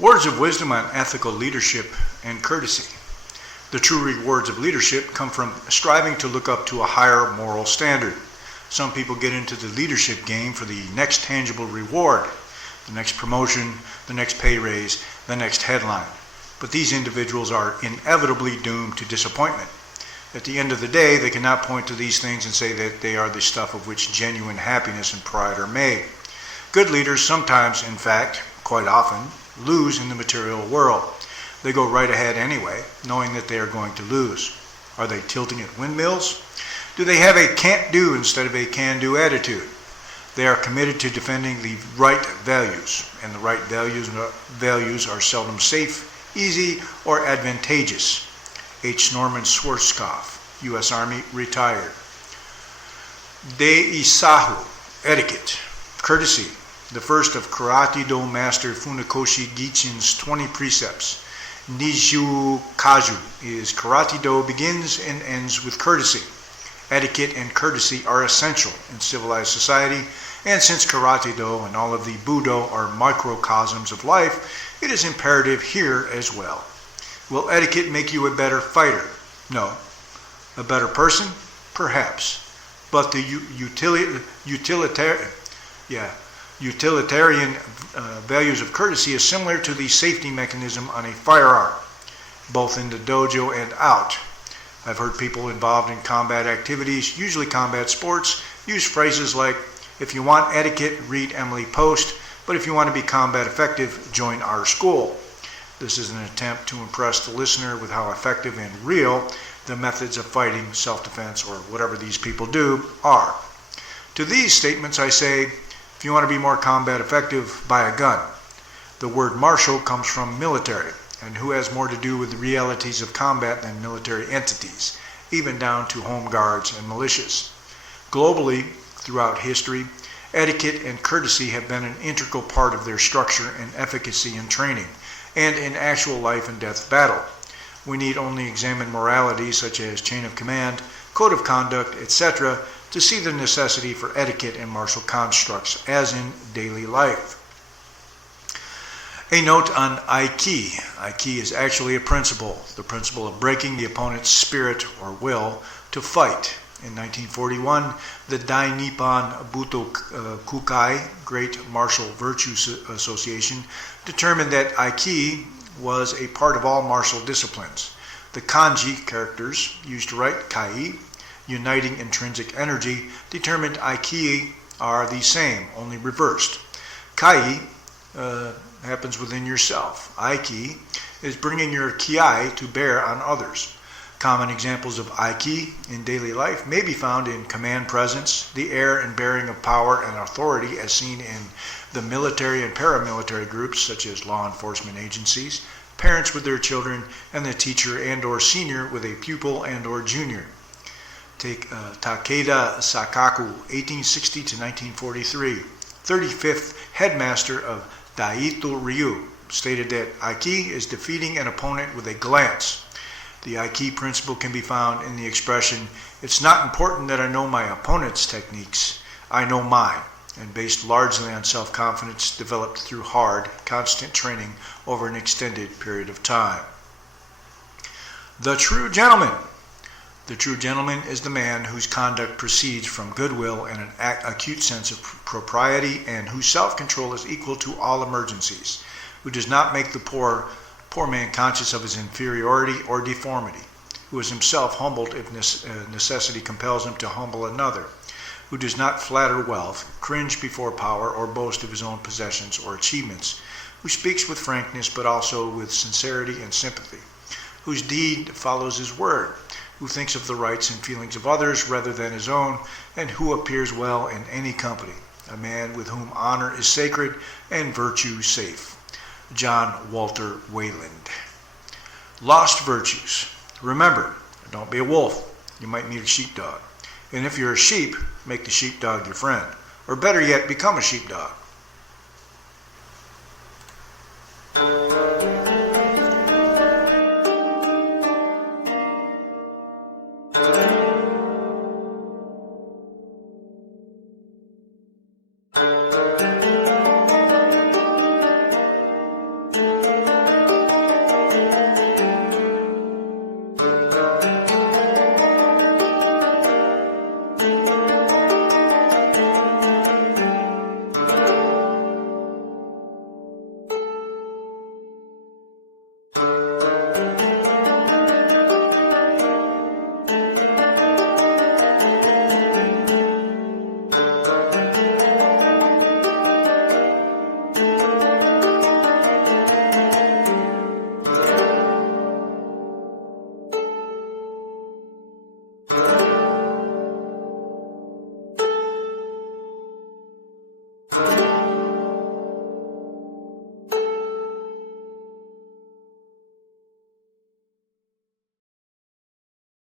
Words of wisdom on ethical leadership and courtesy. The true rewards of leadership come from striving to look up to a higher moral standard. Some people get into the leadership game for the next tangible reward, the next promotion, the next pay raise, the next headline. But these individuals are inevitably doomed to disappointment. At the end of the day, they cannot point to these things and say that they are the stuff of which genuine happiness and pride are made. Good leaders sometimes, in fact, quite often, lose in the material world. They go right ahead anyway, knowing that they are going to lose. Are they tilting at windmills? Do they have a can't-do instead of a can-do attitude? They are committed to defending the right values, and the right values are seldom safe, easy, or advantageous. H. Norman Schwarzkopf, U.S. Army, retired. De Isahu, etiquette, courtesy, the first of Karate-do Master Funakoshi Gichin's 20 precepts. Niju Kaju is Karate-do begins and ends with courtesy. Etiquette and courtesy are essential in civilized society, and since Karate-do and all of the Budo are microcosms of life, it is imperative here as well. Will etiquette make you a better fighter? No. A better person? Perhaps. But the utilitarian values of courtesy is similar to the safety mechanism on a firearm, both in the dojo and out. I've heard people involved in combat activities, usually combat sports, use phrases like, if you want etiquette, read Emily Post, but if you want to be combat effective, join our school. This is an attempt to impress the listener with how effective and real the methods of fighting, self-defense, or whatever these people do are. To these statements I say, if you want to be more combat effective, buy a gun. The word martial comes from military, and who has more to do with the realities of combat than military entities, even down to home guards and militias. Globally, throughout history, etiquette and courtesy have been an integral part of their structure and efficacy in training, and in actual life and death battle. We need only examine morality such as chain of command, code of conduct, etc., to see the necessity for etiquette and martial constructs as in daily life. A note on Aiki. Aiki is actually a principle, the principle of breaking the opponent's spirit or will to fight. In 1941, the Dai Nippon Buto Kukai, Great Martial Virtue Association, determined that Aiki was a part of all martial disciplines. The kanji characters used to write kai, uniting intrinsic energy, determined Aiki are the same, only reversed. Kai happens within yourself. Aiki is bringing your ki to bear on others. Common examples of Aiki in daily life may be found in command presence, the air and bearing of power and authority as seen in the military and paramilitary groups such as law enforcement agencies, parents with their children, and the teacher and or senior with a pupil and or junior. Take Takeda Sakaku, 1860 to 1943, 35th headmaster of Daito Ryu, stated that Aiki is defeating an opponent with a glance. The Aiki principle can be found in the expression, it's not important that I know my opponent's techniques, I know mine, and based largely on self-confidence developed through hard, constant training over an extended period of time. The true gentleman. The true gentleman is the man whose conduct proceeds from goodwill and an acute sense of propriety, and whose self-control is equal to all emergencies, who does not make the poor man conscious of his inferiority or deformity, who is himself humbled if necessity compels him to humble another, who does not flatter wealth, cringe before power, or boast of his own possessions or achievements, who speaks with frankness but also with sincerity and sympathy, whose deed follows his word, who thinks of the rights and feelings of others rather than his own, and who appears well in any company, a man with whom honor is sacred and virtue safe. John Walter Wayland. Lost virtues. Remember, don't be a wolf. You might need a sheepdog. And if you're a sheep, make the sheepdog your friend. Or better yet, become a sheepdog.